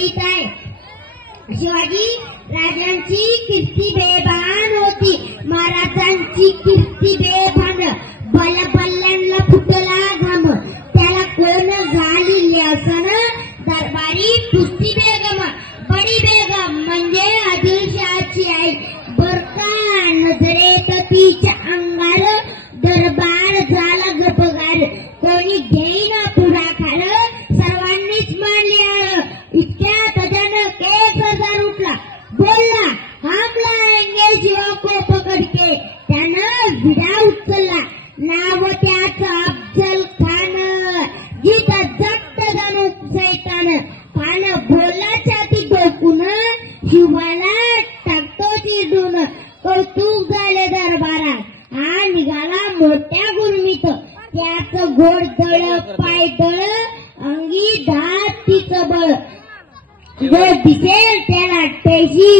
करीत आहे। शिवाजी राजांची कीर्ती बेभान होती, महाराजांची कीर्ती बेभान। बल्ल्यांना फुटला घाम, त्याला कोण झाली असन, दरबारी कुस्ती बेगम, बडी बेगम म्हणजे आदिलशाची आई। बरका नजरेत तिच्या अंगार दरबार झाला गपगार, कोणी घेईना पुढाकार, सर्वांनीच मानली आळ। इतक्यात अचानक एक सरदार उठला, बोलला, हम लाएंगे शिवा को पकड के। त्यानं विडा उचलला, नाव त्याचं अफजल खान, जिथं जगत जणू सैतान। खान बोलला छाती डोकून, शिवाला टाकतो चिरडून। कौतुक झाले दरबारात, हा निघाला मोठ्या गुरमीत, त्याचं घोडदळ पायदळ, अंगी धातीचं बळ। जो दिसेल त्याला पेशी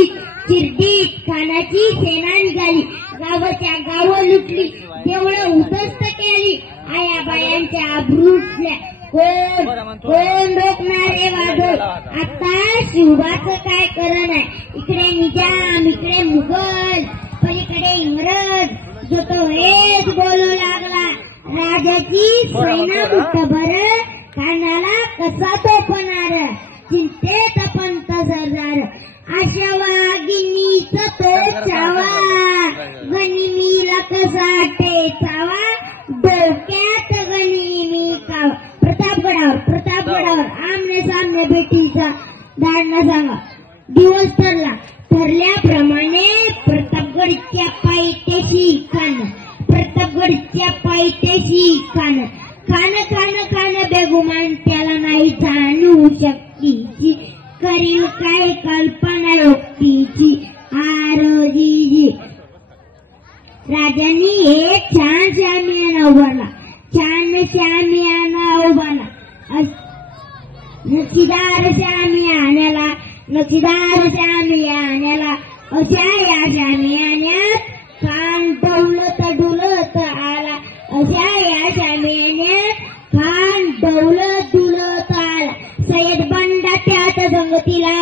चिरडीत खानाची सेना निघाली, गावाच्या गावं लुटली, देवळं उद्ध्वस्त केली, आया बायांच्या आबरू उठल्या। कोण रोखणारे वादळ, आता शिवबाचं काय करण आहे। इकडे निजाम, इकडे मुघल, पलीकडे इंग्रज, जो तो हेच बोलू लागला, राजाची सेना मुठभर, कानाला कसा तोपणार, चिंतेत पंत सरदार। आशावागिनीचा तो चावा, गनिमीला कसा टेचावा, डोक्यात गनिमी कावा। प्रतापगडावर आमने सामने भेटीचा धाडणं सांगा। दिवस ठरल्याप्रमाणे प्रतापगडच्या पायथ्याशी खान, प्रतापगडच्या पायथ्याशी खान। खान बेगुमान, त्याला नाही जाणू शक्तीची, करील काय कल्पना लोकतीची। आरोजी राजांनी एक छान शामियाना उभारला, नक्षीदार शामियान्याला अशा या शामियान्यात खान डुलत आला, अशा या शामियान्यात खान डुलत आला। सय्यद बंडा त्याच्या संगतीला,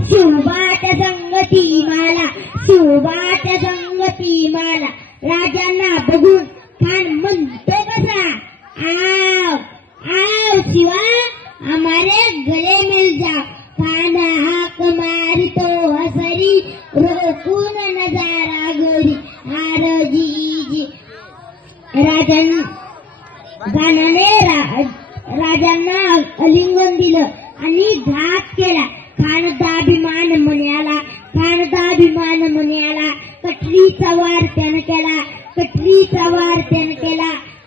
शिवबाच्या संगती माला। राजांना बघून खान म्हणतो कसा, आओ शिवा, हमारे गले मिल जा। खान हाक मारितो हसरी, रोकून नजारा गोरी। आरोजी राजांना आलिंगन दिलं आणि घात केला। खान दाभिमान म्हणाला, कटरीचा वार त्यानं केला।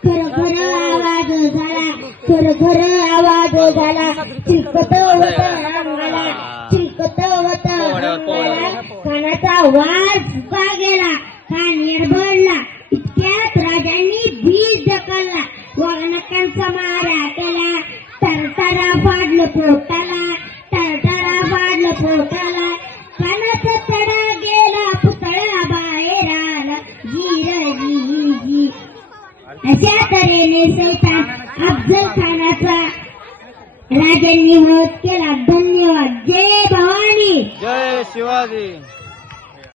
खर आवाज झाला, चिलकत होत अंगाला, खानाचा वार फुका गेला, खान निडबडला। इतक्यात राजांनी बीज ढकलला, वाघनकांचा मारा केला, तरतरा फाडलं पोटाला, खानाचा तडा गेला, पुतळा बाहेर आला, जी। अशा तऱ्हेने सैतान अफजल खानाचा राजांनी वध केला। धन्यवाद। जय भवानी, जय शिवाजी।